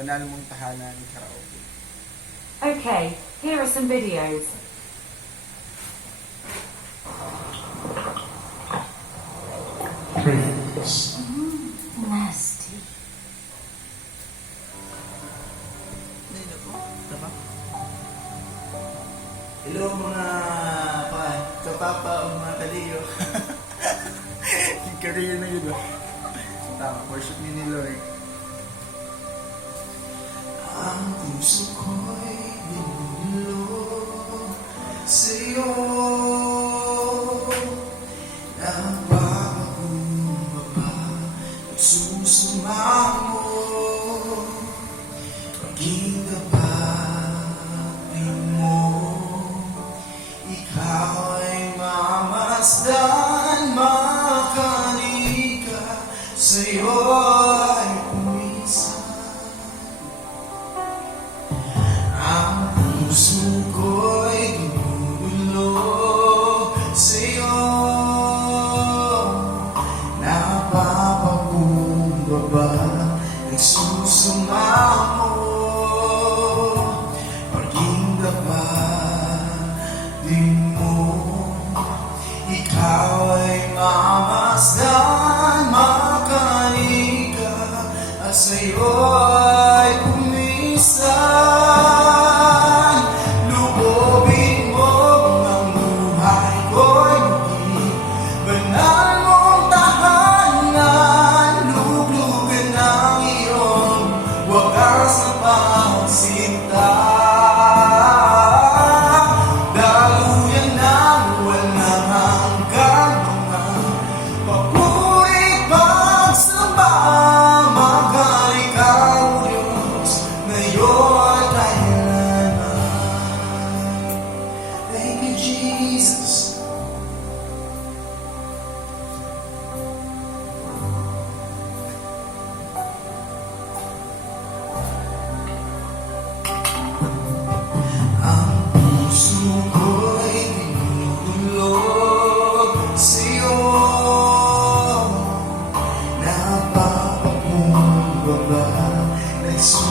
Banal mong tahanan karaoke. Okay, here are some videos. Praise. Nasty. Hello mga kapapa o mga kaliyo. Yung career na yun ba? Tama, worship ni Lord. Ang puso ko'y binulog sa'yo. Nagpapakumbaba at susumamo. Maging kapatid mo, ikaw ay mamasdan, makanig ka, sa'yo ay pumisan. Ang puso ko'y dumulog sa'yo. Napapakumbaba, nagsusumamo. Maging kapatid mo, ikaw ay mamasdan, makanig ka, at sa'yo ay pumisan. Lubobin mo ang buhay ko'y maging banal mong tahanan. Luglugan ng iyong wagas na pagsinta. Daluyan ng walang hanggang mga papurit pagsamba. Maghari ka, O Diyos, ngayon at kailanman. Thank you, Jesus. Ang puso ko'y tinutulog sa'yo. Napapakumbaba, nagsusumamo.